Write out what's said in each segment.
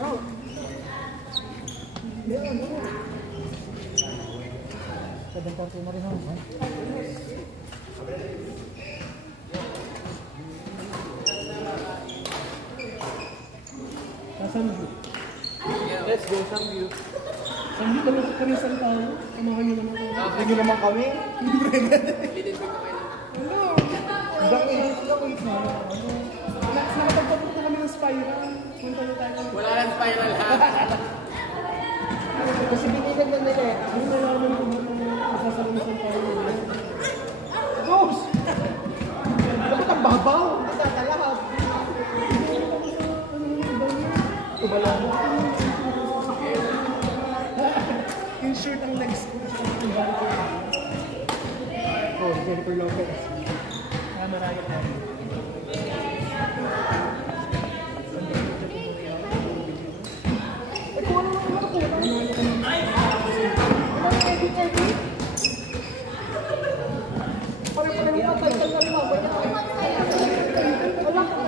Kadang ko na rin ako. Sambu. Let's go, Sambu. Sambu, kami isang tao. Kamahan nyo naman kami. Hindi naman kami? Hindi rin ko kayo. Ano? Hanggang 8 na. Nakapagpapot na kami ng spiral. Punta nyo tayo. Wala lang spiral ha. Kasi binilag lang nila eh. Hindi nalaman ko masasalusan tayo. Ghost! Bakit ang babaw? Natatalahap. Tubala mo. Yung short ang legs ko. Oh, Jennifer Lopez. Marami tayo. Eh, kung ano naman ako. Ano edit? Pare-pare mo patay ka na naman. Wala ka.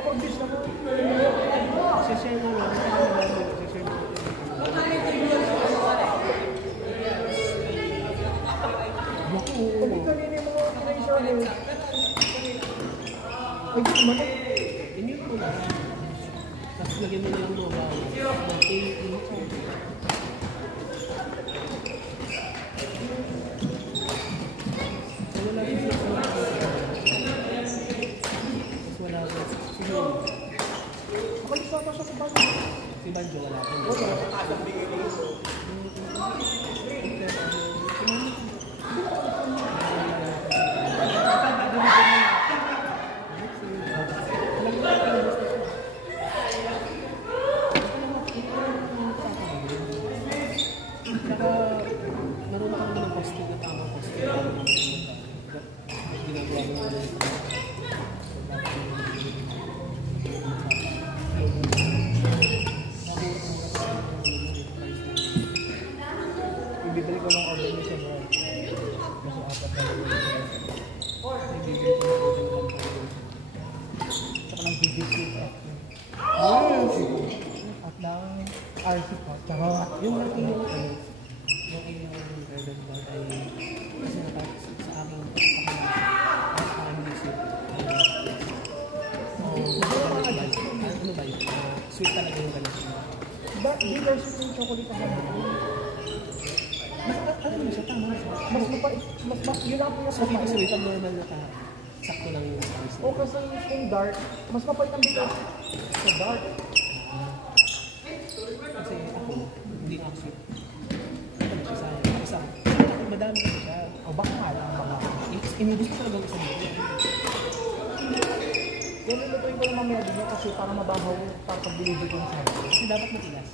Pag-bis na mo. Sasya mo lang. Pag kanina yung mga kinaisaw mo. Ay, kumano? Hindi ko lang. Tapos lagyan mo na yung mga bawa. Wala rin siya. Wala rin. Makalis pa siya sa Banjo. Si Banjo wala rin. Ibibalik ko ng order niya siya bro. Masuk apat na lang. Ibibalik ko ng order niya. Saka ng BBC at ng RC po. Tsaka yung laki yung order ba ay kasi sa aking pakinisip. Ano ba yun? Sweet talaga yung galas. Hindi versus yung chocolate na ano mo siya? Tama mas yun lang po yung sabi kasi wait, ang normal na sakto lang yung size. O kasi kung dark, mas mapait ang bigas sa dark. Kasi ako, hindi ako sweet. Ito na siya sa isang. Madami na siya. O baka nga lang mga. Inubos ko talagang isang dito. Kaya nilutuin ko lang mamaya din kasi para mabahaw para pag-deliver ko sa akin. Kasi dapat matigas.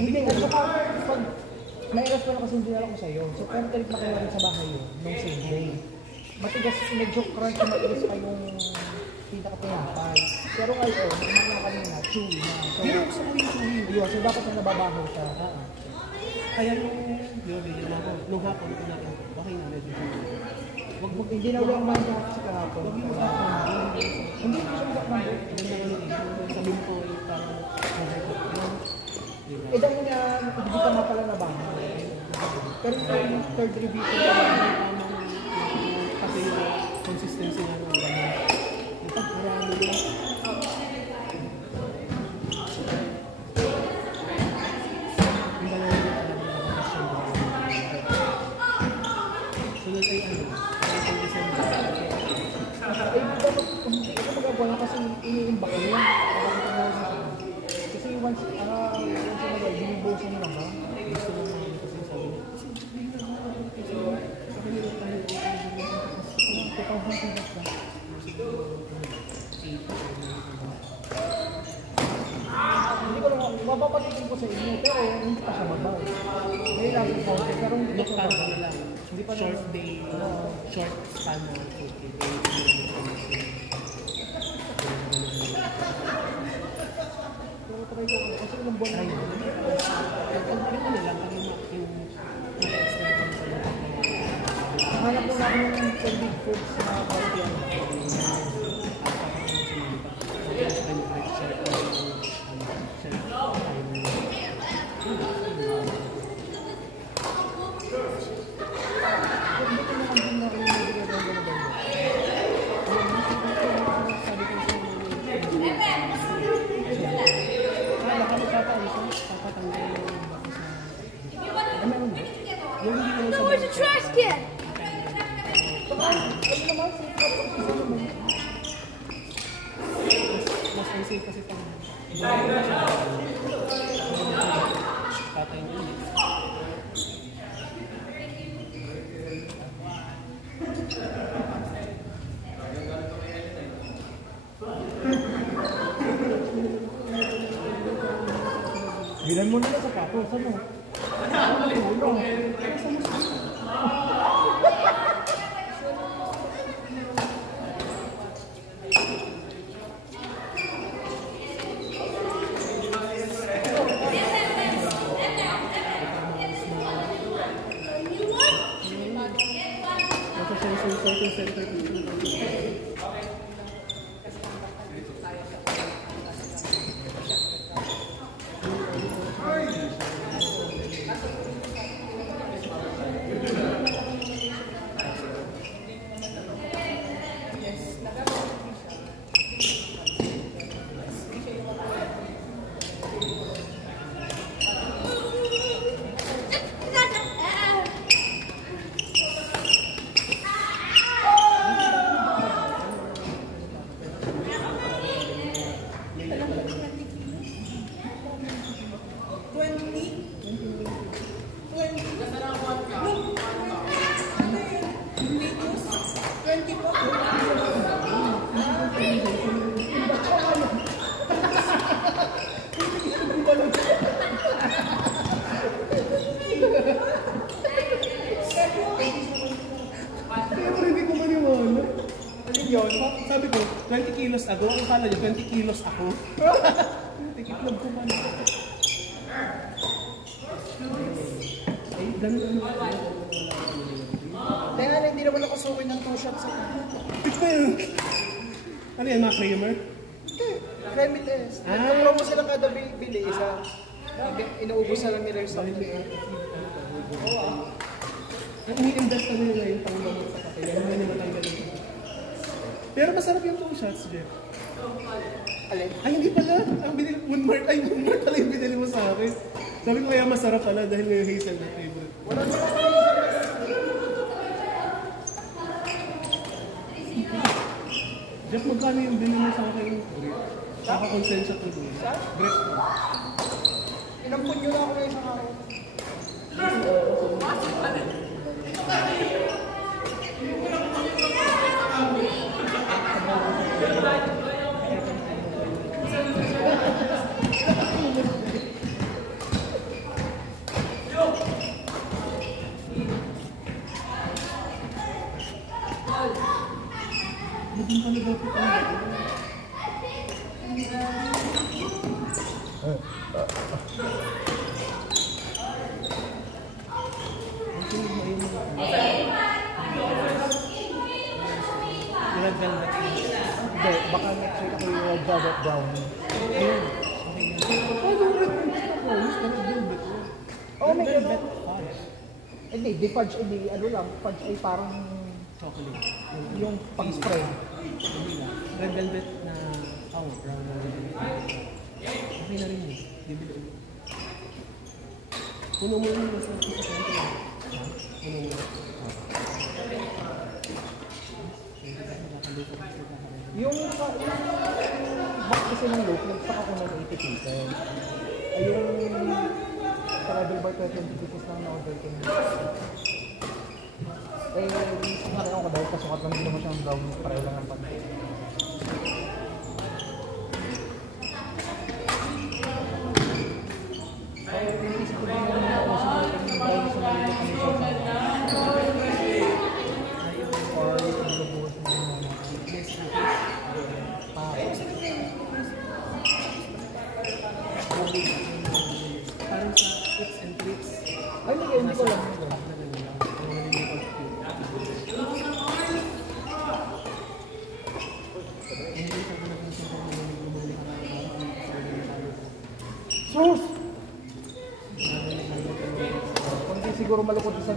Hindi, at saka pag nailas ko na kasi hindi alam ko sa'yo. So, pero talit na kayo rin sa bahay yun, nung same day. Matigas, medyo crunch na matigas pa yung pinaka-pinapay. Pero ngayon, naman na kanina, chewy na. So, yung sa yung chewy. Yun, so dapat na nababaho siya. Kaya nung hapon ko natin, okay na medyo chewy. Hindi na ulang mahal na sa kahapon. Hindi ko siya magkakambot. Sabi ko yung parang eh dahil niya, hindi ka nga pala nabahan. Pero yung third review ko kasi yung consistency nga ng ganyan. Yung pagkarami lang. Yung ganyan yung nakakasyon mo. Sunod ay ano? Ay December. Ay, hindi ko magagawa kasi iniimbak ko yan. Kasi once binibosan nila ba? Gusto lang naman kasi sabi niya. Kasi hindi tayo 2,000 pesos ba? Hindi ko lang, mapapalitin ko sa inyo, pero hindi pa siya mabaw. May lagi ko, pero hindi ko mabaw. Hindi pa short day, short span na okay. Pero try ko kasi ilang buwan na yun. Ang ano lang, yung naka-extend sa ako ng big fruits na quality ano. No, where's the trash can? Mas safe kasi pang patay mo ulit. Bilan mo na lang sa patos, ano? Sabi ko, 20 kilos ako. Ang kala niyo, 20 kilos ako. Tikitlog ko man. Ay, ganun. Kaya nga, hindi naman nakasukin ng 2 shots ako. Ano yan, mga creamer? Okay, creme test. Nagka-promo silang kada bili, isa. Inuubos na lang nila yung stock. Ang ini-invest na nila yung panggamot sa kape. Yan naman yung matanggalin. Pero masarap yung 2 shots, Jeff. Alin? Ay, hindi pala. Ang binili, Moonmart pala yung binili mo sa akin. Sabi ko kaya masarap pala dahil nga yung hazelnut favorite. Wala na ako. Jeff, magkano yung binili mo sa akin? Kaka-konsensya ko doon. Sa? Brett. Inampun nyo na ako na isang araw. Hindi pa nagapit ang Hindi, baka next week ako yung velvet brown. ayun. Oh, may velvet gano'n. fudge. Hindi, di fudge, hindi, ano lang, fudge ay parang Chocolate. yung pang-spread. Hindi lang. Red velvet na brown na red velvet. Okay na rin yun. Bibili ulit. Puno mo yung nasa sa kwento. Puno mo. Yung box kasi ng loaf, nagsak ako ng 80 pieces. Ay yung travel bar 20 pieces lang na-order ko. Sinari ako dahil kasukat lang din naman siyang brown, pareho lang ang pantay. Ay, inisip ko din yung mga brown sa mga kami sa or yung lubuhos na yung Parang sa tips and tricks. ay, hindi ko lang.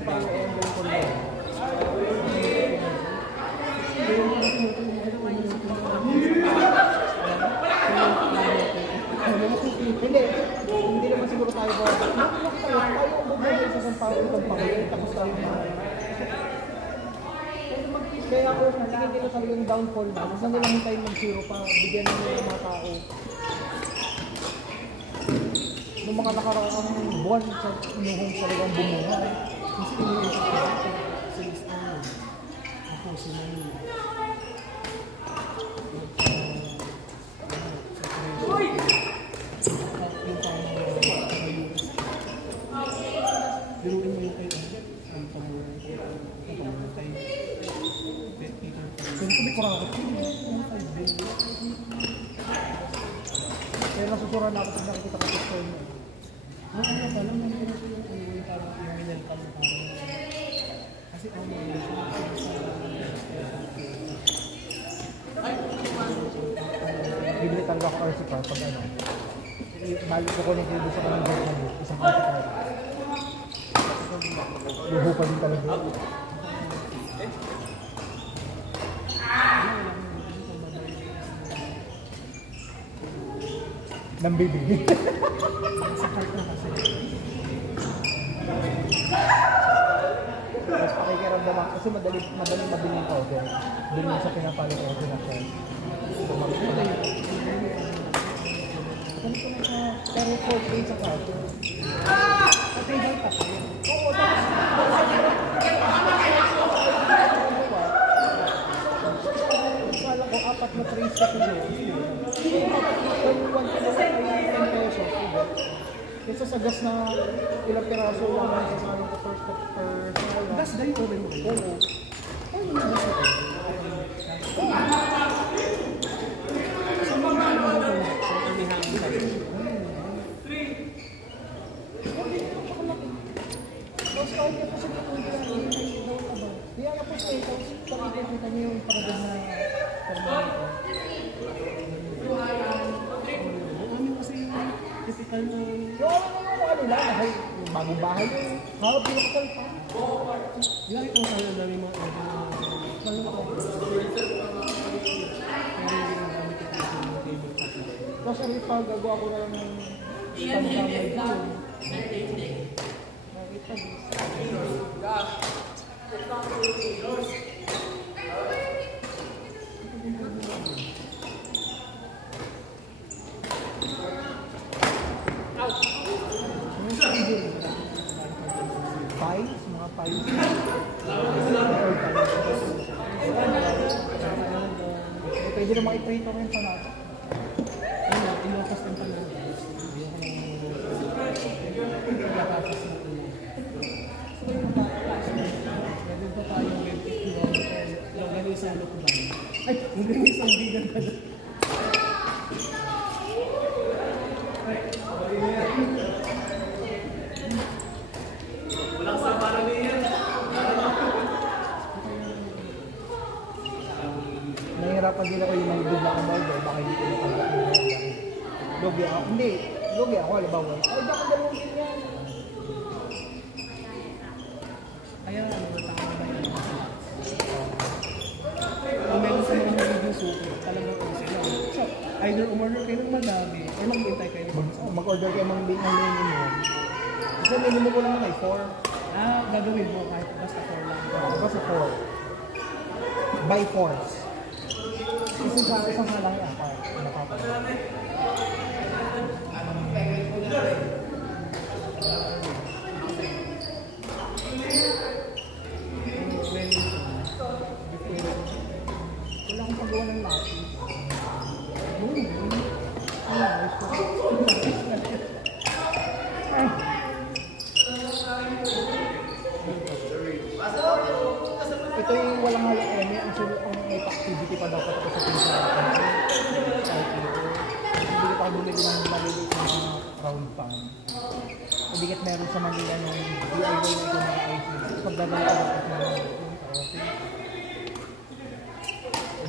paano i-handle ko rin. Hindi naman siguro tayo ba? Tayo ang bumili sa San Pablo ng Panginoon, tapos tayo kaya ako, tingin nila talaga yung downfall na. Gusto nila lang tayo mag-zero pa, bigyan nila yung mga tao. Nung mga nakaraang buwan sa inuhong talagang bumuhay. Kasi iniisip ko sa listahan. Ako, sinali. Biruin mo yung kayo. Ang pamulatay. Kung kami kurang ako, kaya nasusuran ako sa nakikita ko sa phone mo. Ano ka lang, naman ko yung parang criminal ka mo parang. Kasi ang mga bibili talaga ako RC car pag ano. Balik ko na dito sa kanang gate na isang RC car. Luho pa din talaga. Nang bibili. Sa cart na kasi. Tapos pakikiramdam ako kasi madali mabili yung order. Doon yung sa pinapalit order na siya. Pero 4K sa cart. Patay daw pa. Oo, kala ko apat na trace sa siguro. Kung 1 kilo ay 10 pesos. Kesa sa gas na ilang piraso lang ang sasalo ko per gas dahil ko rin mo. Oo. Ay, yung gas ito. Sa mga umihangin sa ito. Tapos kahit niya po sa tutulong kaya nga po siya ito. Tapos kita niyo yung paragod na permanente. Amin kasi yung typical na ano lang, yung bagong bahay yung harap pinakasal pa. Yan ito sa ang dami mga kasi rin pag gagawa ko na ng stand-by doon. Nakita pies, mga pies. Pwede na maki-prito rin pa natin. Ano, ilokas din pa natin. Hindi ako nakapos na ito. Pwede pa tayo 20 kilometer. Yung ganun isang lukban. Ay, yung ganun isang bigan pa na. Nahihirapan din ako yung mga bigla kong order, baka hindi ko natanggap yung order. Logi ako. Hindi. Logi ako, halimbawa. Ay, baka dalawang ganyan. Kaya ano, natama ba yun? Kung meron sa mga video suki, talagang kung sila. So, either umorder kayo ng madami, or mag-intay kayo ng mag-order kayo ng menu mo. Kasi menu mo ko lang ay 4. Ah, gagawin mo kahit basta 4 lang. Basta 4. By 4s. Isang halang yan. Wala akong pagawa ng lapis. Ito yung walang halong eme, ang may activity pa dapat ako sa pinsa. Hindi pa ako bumili ng maliliit na round pan. Pagdikat meron sa Manila ng DIY na ito mga ice cream. Pagdadala ko dapat na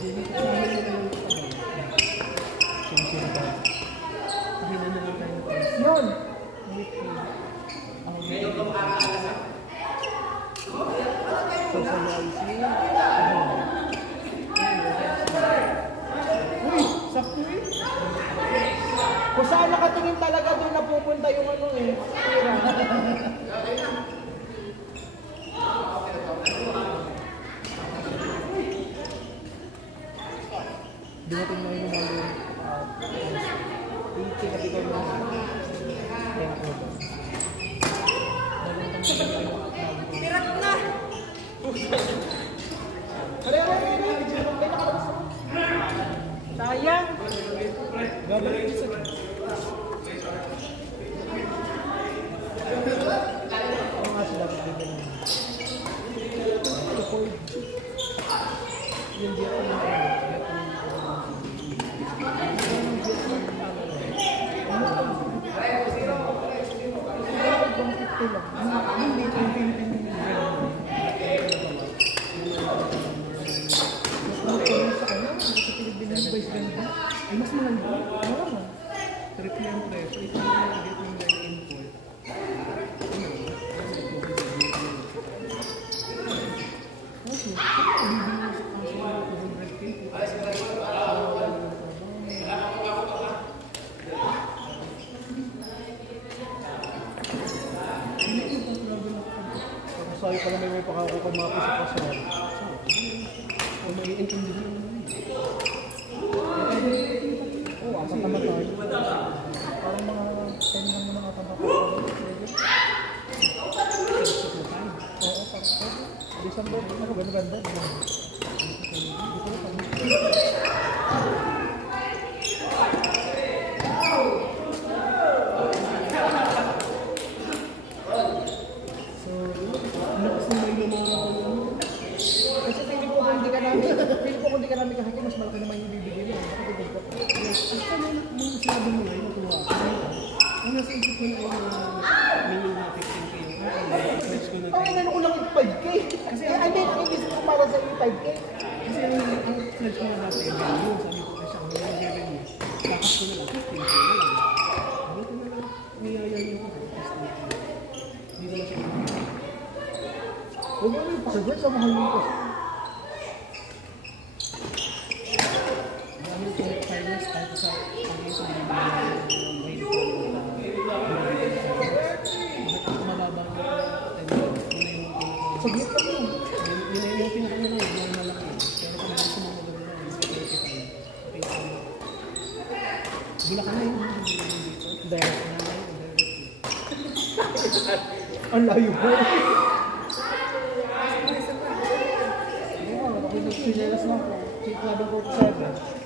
hindi ko namin yung hindi na naman tayo yun! Socializing. Uy, sakto eh. Kung saan nakatingin talaga doon napupunta yung ano eh. Tira. Dumating na yung mga ikinabi ko na tempo. Pirat na! Kaya may nakalabas ako. Sayang! Gabalik isa. Ano nga sila bibigyan mo? Support. Yung di ako na Hindi ko yung Philippine ay mas mahal ba? Oo. Triple ang presyo. Ito yung nag-get ng line import. Okay. Bibili mo sa kaso ng 200K. sabi pala may pakakapamaki sa pasar. O may intindihin mo naman. Oo, apat naman tayo. Parang mga 10 lang yung mga tabako. Oo, pakto. December, ano, ganda-ganda. Kasi feeling ko kung hindi ka namin kahit mas malaki naman yung bibigyan mo. Nakatubig ka pa. Nung sinabi mo ngayon, natuwa ako. Ang nasa isip ko na may mga 15K yung price ko na Ay, ano ko lang yung 5K. Kasi I mean, ang isip ko para sa yung 5K. kasi ang pledge ko na dati ay value. Sabi ko kasi ang mga revenue, kakas ko na lang, 15K na lang. Sabi ko na lang, niyaya niyo ako. Hindi na siya Huwag mo yung pakagod sa mahal mo kasi. Dahil ko finance kahit sa pag-iis sa binibigyan ng mababa ko 10 yun na yung Saglit ka mo. yun na yung pinaka-una yung malaki. Pero kung gusto mo maganda yun, sa 35. Bula ka na yun. Direct na. Ang layo mo. Hindi mo, ako yung sinelas na ako. Sabi ko 7.